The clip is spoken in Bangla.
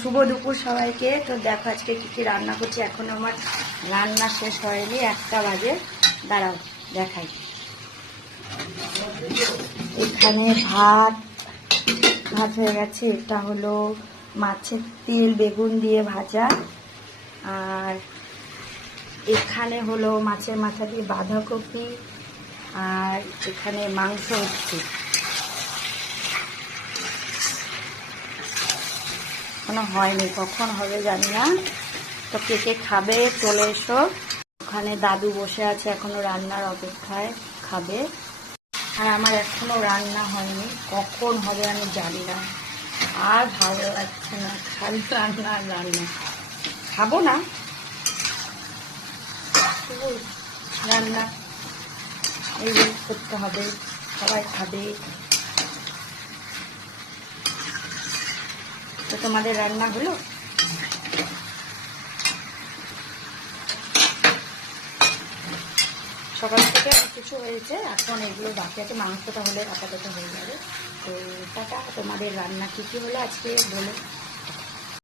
শুভ দুপুর সবাইকে। তো দেখো আজকে কি কি রান্না করছি। এখন আমার রান্না শেষ হয়নি, 1টা বাজে। দাঁড়াও দেখাই। এখানে ভাত হয়ে গেছে। এটা হলো মাছের তেল বেগুন দিয়ে ভাজা, আর এখানে হলো মাছের মাথা দিয়ে বাঁধাকপি, আর এখানে মাংস হচ্ছে। এখনো হয়নি, কখন হবে জানি না। তো কে কে খাবে চলে এসো। ওখানে দাদু বসে আছে এখনো রান্নার অপেক্ষায়, খাবে। আর আমার এখনো রান্না হয়নি, কখন হবে আমি জানি না। আর ভালো লাগছে না, খালি রান্না আর রান্না। খাবো না, রান্না এই করতে হবে, সবাই খাবে। তো তোমাদের রান্না হলো? সকাল থেকে কিছু হয়েছে, এখন এগুলো বাকি আছে। মাংসটা হলে আপাতত হয়ে যাবে। তো টাটা। তোমাদের রান্না কী কী হলো আজকে বলো।